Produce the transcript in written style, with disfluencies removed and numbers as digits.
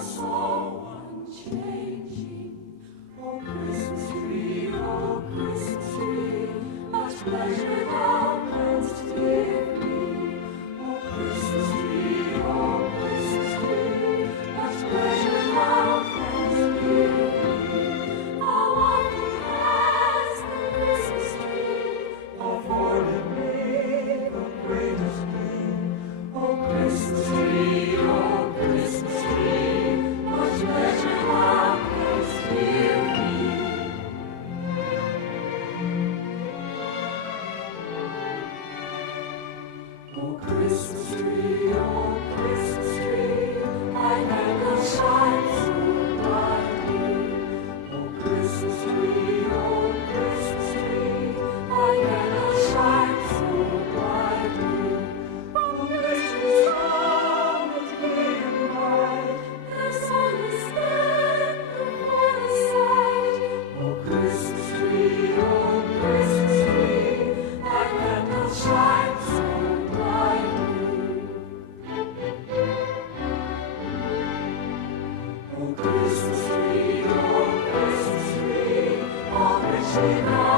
so unchanging. Oh, Christmas tree, much pleasure thou canst give me. Oh, Christmas tree, much pleasure thou canst give me. How often has the Christmas tree afforded me the greatest gain. Oh, Christmas tree, much pleasure thou canst give me. Oh, Christmas tree, thy candle shines so brightly. Oh, Christmas tree, thy candle shines so brightly. From Christmas round its gleaming bright, there's only splendor for the sight. Oh, Christmas tree, thy candle shines so brightly. Oh, Christmas tree, all richly thou